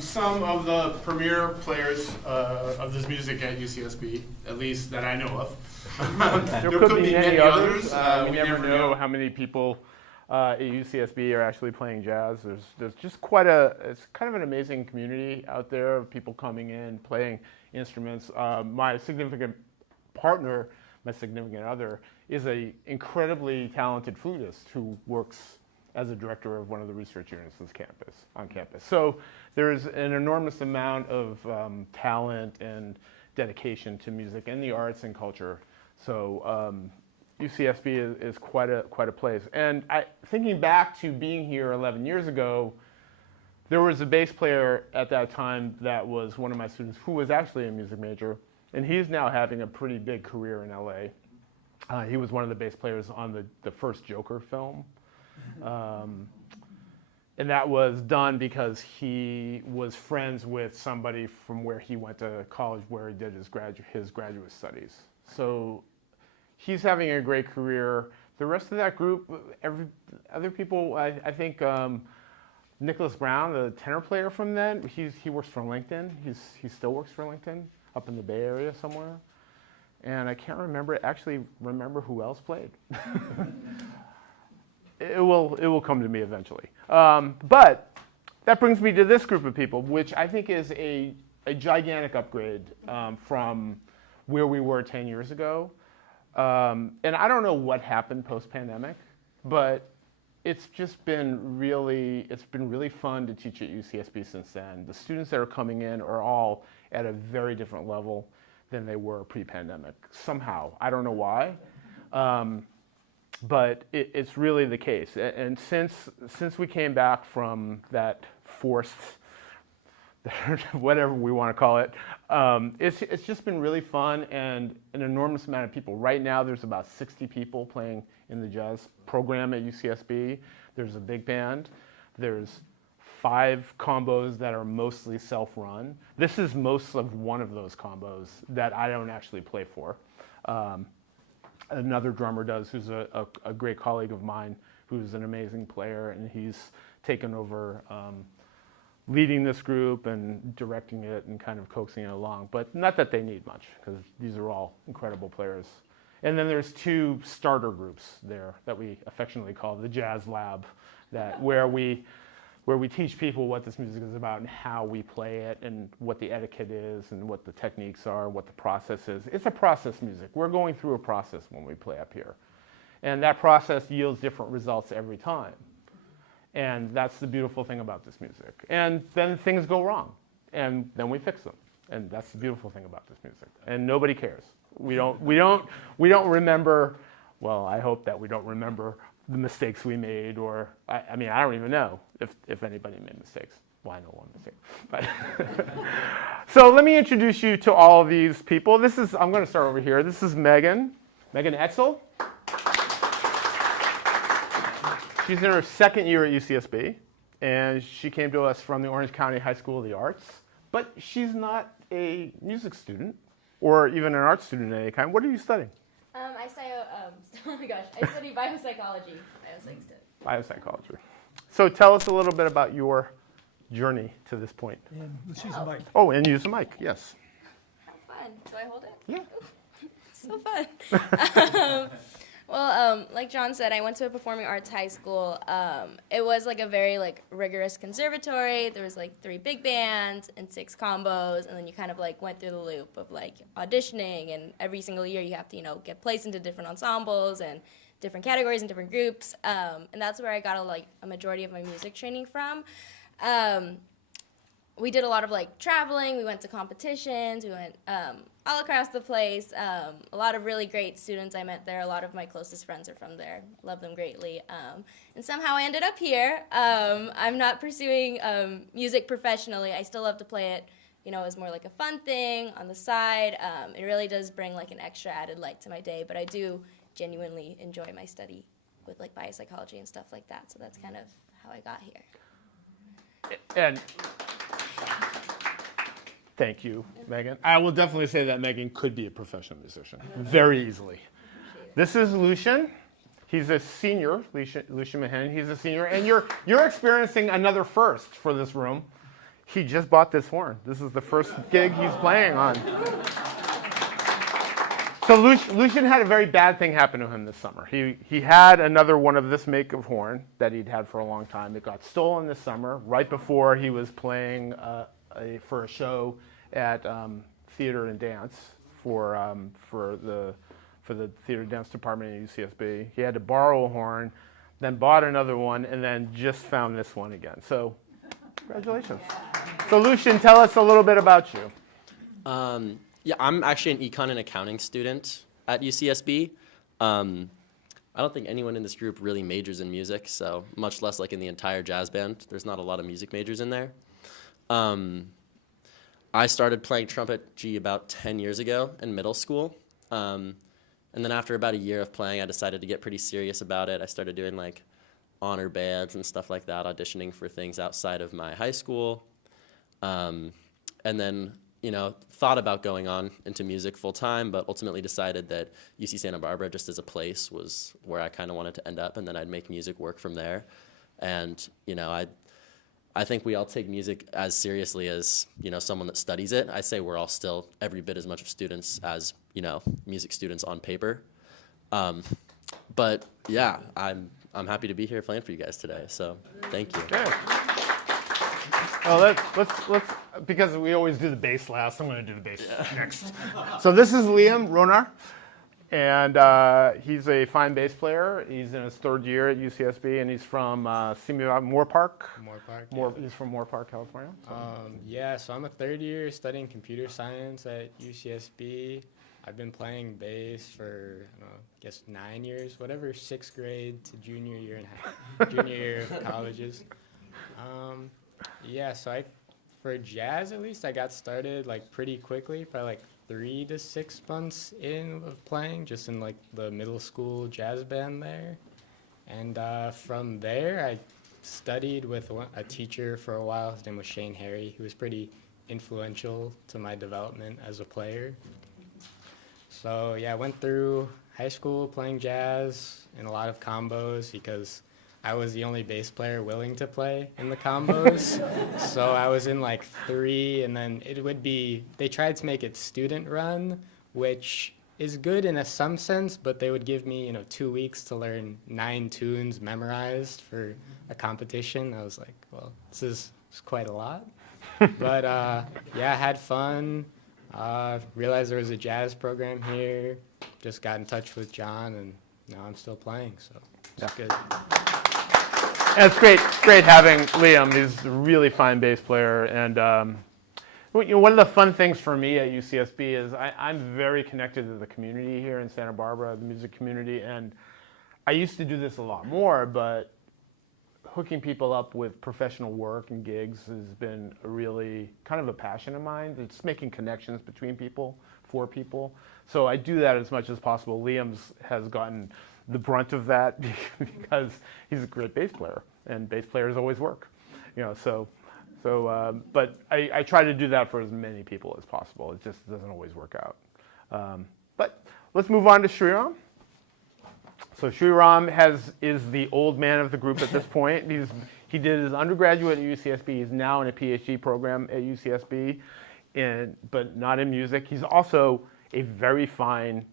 some of the premier players of this music at UCSB, at least that I know of. There could be many others. We We never know how many people at UCSB are actually playing jazz. There's just it's kind of an amazing community out there of people coming in, playing instruments. My significant partner, my significant other, is an incredibly talented flutist who works as a director of one of the research units on campus. So there's an enormous amount of talent and dedication to music and the arts and culture. So UCSB is quite a place. And thinking back to being here 11 years ago, there was a bass player at that time that was one of my students who was actually a music major, and he's now having a pretty big career in LA. He was one of the bass players on the first Joker film. And that was done because he was friends with somebody from where he went to college, where he did his graduate studies. So he's having a great career. The rest of that group, other people, I think Nicholas Brown, the tenor player from then, he works for LinkedIn. He still works for LinkedIn up in the Bay Area somewhere. And I can't remember who else played. It will come to me eventually. But that brings me to this group of people, which I think is a gigantic upgrade from where we were 10 years ago. And I don't know what happened post-pandemic, but it's been really fun to teach at UCSB since then. The students that are coming in are all at a very different level than they were pre-pandemic. Somehow, I don't know why. But it's really the case. And since we came back from that forced, whatever we want to call it, it's just been really fun and an enormous amount of people. Right now, there's about 60 people playing in the jazz program at UCSB. There's a big band. There's 5 combos that are mostly self-run. This is most of one of those combos that I don't actually play for. Another drummer does, who's a great colleague of mine, who's an amazing player, and he's taken over leading this group and directing it and kind of coaxing it along. But not that they need much, because these are all incredible players. And then there's 2 starter groups there that we affectionately call the Jazz Lab, where we teach people what this music is about and how we play it and what the etiquette is and what the techniques are, what the process is. It's a process music. We're going through a process when we play up here. And that process yields different results every time. And that's the beautiful thing about this music. And then things go wrong, and then we fix them. And that's the beautiful thing about this music. And nobody cares. We don't remember, well, I hope that we don't remember the mistakes we made, or I mean, I don't even know if anybody made mistakes. Well, I know one mistake. But so let me introduce you to all of these people. I'm going to start over here. This is Megan Etzel. She's in her second year at UCSB, and she came to us from the Orange County High School of the Arts. But she's not a music student or even an art student of any kind. What are you studying? I study, oh my gosh, I study biopsychology. Biopsychology. So tell us a little bit about your journey to this point. And let's use the mic. Oh, and use the mic, yes. How fun. Do I hold it? Yeah. So fun. Well, like John said, I went to a performing arts high school. It was like a very rigorous conservatory. There was 3 big bands and 6 combos, and then you kind of went through the loop of auditioning, and every single year you have to get placed into different ensembles and different categories and different groups. And that's where I got a majority of my music training from. We did a lot of traveling. We went to competitions. We went all across the place. A lot of really great students I met there. A lot of my closest friends are from there. Love them greatly. And somehow I ended up here. I'm not pursuing music professionally. I still love to play it, as more like a fun thing on the side. It really does bring an extra added light to my day. But I do genuinely enjoy my study with biopsychology and stuff like that. So that's kind of how I got here. And thank you, Megan. I will definitely say that Megan could be a professional musician very easily. This is Lucian. He's a senior, Lucian Mahan. He's a senior, and you're experiencing another first for this room. he just bought this horn. This is the first gig he's playing on. So Lucian had a very bad thing happen to him this summer. He had another one of this make of horn that he'd had for a long time. It got stolen this summer, right before he was playing for a show at Theater and Dance for the Theater and Dance department at UCSB. He had to borrow a horn, then bought another one, and then just found this one again. So congratulations. So Lucian, tell us a little bit about you. Yeah, I'm actually an econ and accounting student at UCSB. I don't think anyone in this group really majors in music, so much less like in the entire jazz band. There's not a lot of music majors in there. I started playing trumpet, about 10 years ago in middle school. And then after about a year of playing, I decided to get pretty serious about it. I started doing like honor bands and stuff like that, auditioning for things outside of my high school. And then thought about going on into music full time, but ultimately decided that UC Santa Barbara, just as a place, was where I kind of wanted to end up, and then I'd make music work from there. And I think we all take music as seriously as someone that studies it. I say we're all still every bit as much of students as music students on paper. But yeah, I'm happy to be here playing for you guys today. So thank you. Okay. Well, let's because we always do the bass last. I'm going to do the bass next. So this is Liam Ronar, and he's a fine bass player. He's in his third year at UCSB, and he's from Moore Park. He's from Moore Park, California. Yeah, so I'm a third year studying computer science at UCSB. I've been playing bass for, I guess 9 years, whatever, 6th grade to junior year of colleges. Yeah, so for jazz at least, I got started like pretty quickly, probably like 3 to 6 months in of playing, just in like the middle school jazz band there. And from there, I studied with a teacher for a while. His name was Shane Harry. He was pretty influential to my development as a player. So yeah, I went through high school playing jazz in a lot of combos because I was the only bass player willing to play in the combos. So I was in like 3, and then they tried to make it student run, which is good in some sense, but they would give me 2 weeks to learn 9 tunes memorized for a competition. I was like, well, this is quite a lot. But yeah, I had fun. Realized there was a jazz program here. Just got in touch with John, and now I'm still playing, so it's good. And it's great having Liam. He's a really fine bass player, and one of the fun things for me at UCSB is I'm very connected to the community here in Santa Barbara, the music community, and I used to do this a lot more, but hooking people up with professional work and gigs has been a really kind of a passion of mine. It's making connections between people, for people. So I do that as much as possible. Liam's has gotten the brunt of that because he's a great bass player, and bass players always work, but I try to do that for as many people as possible. It just doesn't always work out. But let's move on to Sriram. So Sriram is the old man of the group at this point. He did his undergraduate at UCSB. He's now in a Ph.D. program at UCSB, but not in music. He's also a very fine,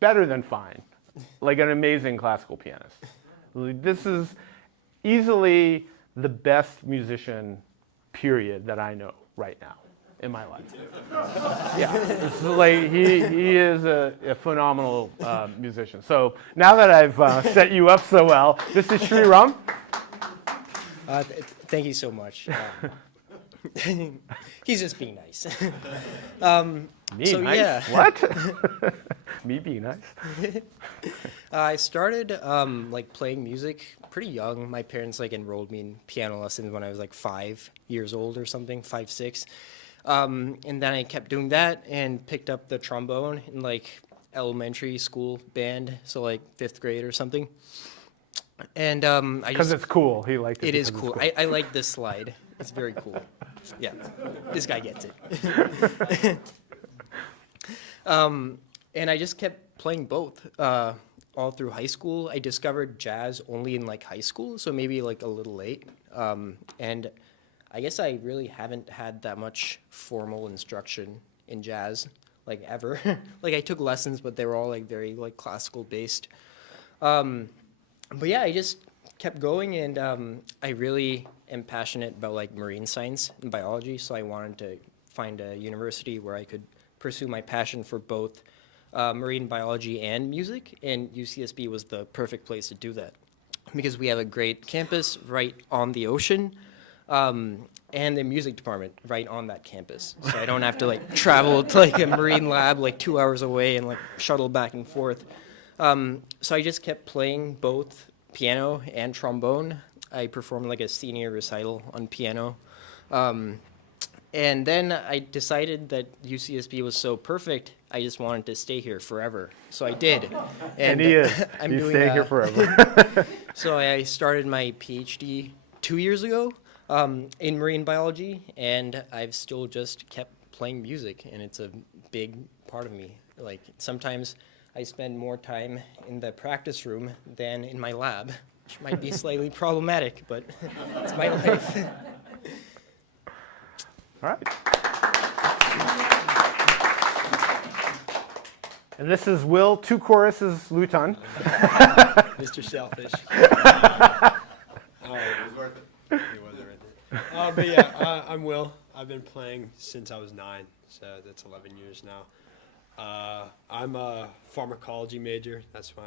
better than fine, like an amazing classical pianist. This is easily the best musician, period, that I know right now in my life. Yeah, it's like he is a phenomenal musician. So now that I've set you up so well, this is Sriram. Thank you so much. He's just being nice. Me nice? Yeah. What? Me being nice? I started playing music pretty young. My parents enrolled me in piano lessons when I was 5 years old or something, 5, 6. And then I kept doing that and picked up the trombone in elementary school band, so 5th grade or something. And because it's cool. He liked it. It is cool. I like this slide. It's very cool. Yeah, this guy gets it. And I just kept playing both all through high school. I discovered jazz only in high school, so maybe a little late. And I guess I really haven't had that much formal instruction in jazz, like ever. Like I took lessons, but they were all like very like classical based. But yeah, I just kept going, and I really am passionate about like marine science and biology, so I wanted to find a university where I could pursue my passion for both marine biology and music, and UCSB was the perfect place to do that because we have a great campus right on the ocean, and the music department right on that campus. So I don't have to like travel to like a marine lab like 2 hours away and like shuttle back and forth. So I just kept playing both piano and trombone. I performed like a senior recital on piano. And then I decided that UCSB was so perfect, I just wanted to stay here forever. So I did. And he is. He's staying here forever. So I started my Ph.D. 2 years ago in marine biology, and I've still just kept playing music, and it's a big part of me. Like sometimes I spend more time in the practice room than in my lab, which might be slightly problematic, but it's my life. All right. And this is Will, 2 choruses, Luton. Mr. Selfish. It was worth it. It wasn't worth it. But yeah, I'm Will. I've been playing since I was 9, so that's 11 years now. I'm a pharmacology major. That's what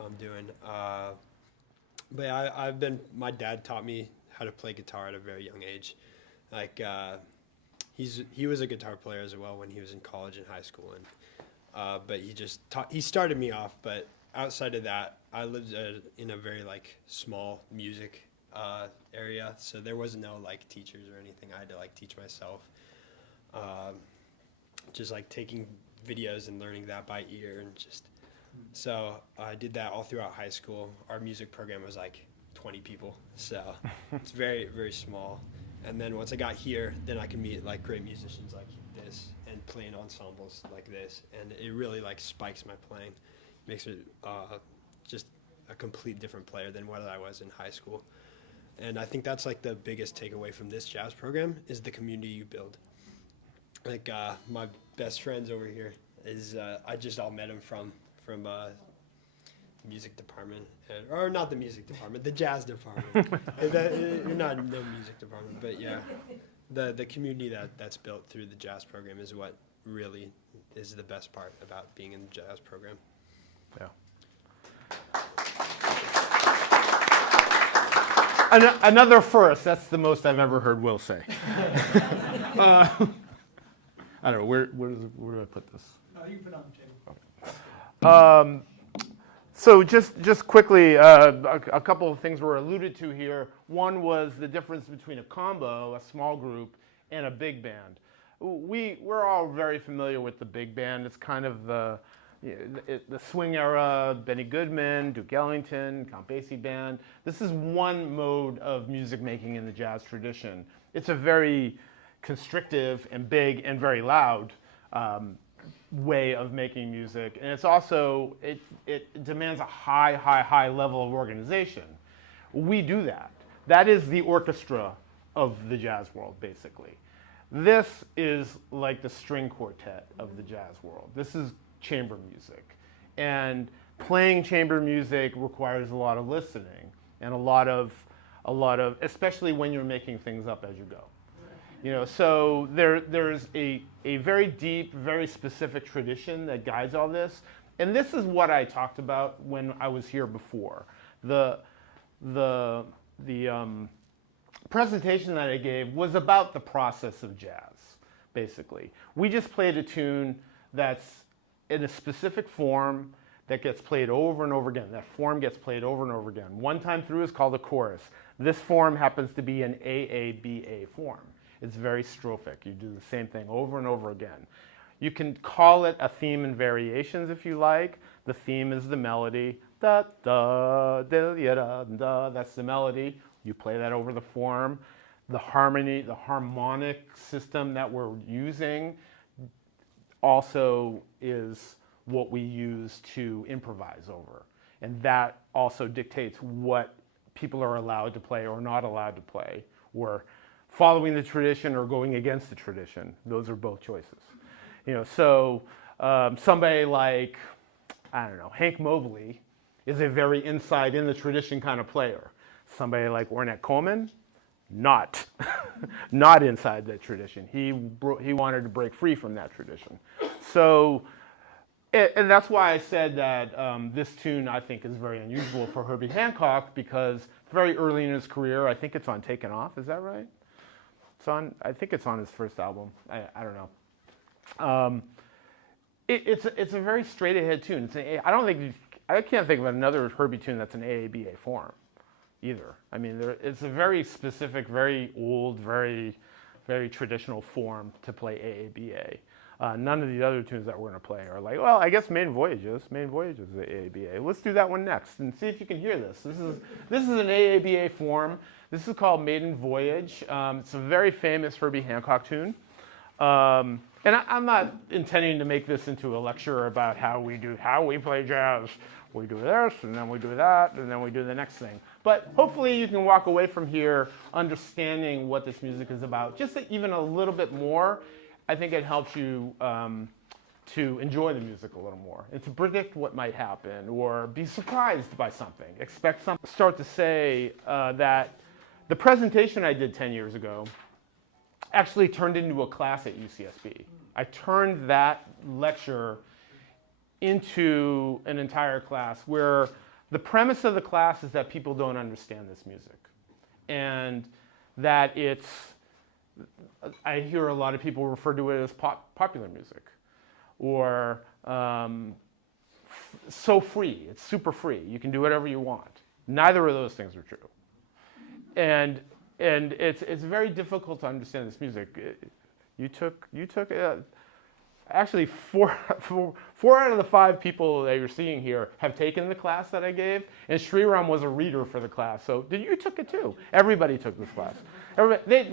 I'm doing. But yeah, my dad taught me how to play guitar at a very young age. Like he was a guitar player as well when he was in college and high school, and but he started me off. But outside of that, I lived in a very like small music area, so there was no like teachers or anything. I had to like teach myself, just like taking videos and learning that by ear, and just so I did that all throughout high school. Our music program was like 20 people, so it's very, very small. And then once I got here, then I can meet like great musicians like this and play in ensembles like this, and it really like spikes my playing, makes it just a complete different player than what I was in high school. And I think that's like the biggest takeaway from this jazz program is the community you build. Like my best friends over here is I just all met them from music department, or not the music department, the jazz department. You're not in the music department, but yeah, the community that's built through the jazz program is what really is the best part about being in the jazz program. Yeah. Another first. That's the most I've ever heard Will say. I don't know. Where do I put this? You can put it on the table. So just quickly, a couple of things were alluded to here. One was the difference between a combo, a small group, and a big band. We're all very familiar with the big band. It's kind of the swing era, Benny Goodman, Duke Ellington, Count Basie band. This is one mode of music making in the jazz tradition. It's a very constrictive and big and very loud way of making music, and it's also it demands a high level of organization. We do that. That is the orchestra of the jazz world, basically. This is like the string quartet of the jazz world. This is chamber music, and playing chamber music requires a lot of listening and a lot of especially when you're making things up as you go. So there's a very deep, very specific tradition that guides all this. And this is what I talked about when I was here before. The presentation that I gave was about the process of jazz, basically. We just played a tune that's in a specific form that gets played over and over again. That form gets played over and over again. One time through is called a chorus. This form happens to be an AABA form. It's very strophic. You do the same thing over and over again. You can call it a theme and variations if you like. The theme is the melody. Da, da, da, da, da. That's the melody. You play that over the form. The harmony, the harmonic system that we're using also is what we use to improvise over. And that also dictates what people are allowed to play or not allowed to play, or following the tradition or going against the tradition. Those are both choices. So somebody like, I don't know, Hank Mobley is a very inside in the tradition kind of player. Somebody like Ornette Coleman, not inside that tradition. He wanted to break free from that tradition. So, and that's why I said that this tune I think is very unusual for Herbie Hancock, because very early in his career, I think it's on Taken Off. Is that right? I think it's on his first album. I don't know. It's a very straight ahead tune. I can't think of another Herbie tune that's an AABA form either. I mean, it's a very specific, very old, very, very traditional form to play AABA. None of the other tunes that we're going to play are like, well, I guess Maiden Voyages is the AABA. Let's do that one next and see if you can hear this. This is an AABA form. This is called Maiden Voyage. It's a very famous Herbie Hancock tune. And I'm not intending to make this into a lecture about how we play jazz. We do this, and then we do that, and then we do the next thing. But hopefully you can walk away from here understanding what this music is about, just even a little bit more. I think it helps you to enjoy the music a little more and to predict what might happen or be surprised by something. Expect something. Start to say that the presentation I did 10 years ago actually turned into a class at UCSB. I turned that lecture into an entire class where the premise of the class is that people don't understand this music. And that I hear a lot of people refer to it as popular music, or so free, it's super free, you can do whatever you want. Neither of those things are true. And it's very difficult to understand this music. You took actually four out of the 5 people that you're seeing here have taken the class that I gave, and Sriram was a reader for the class. So you took it too. Everybody took this class.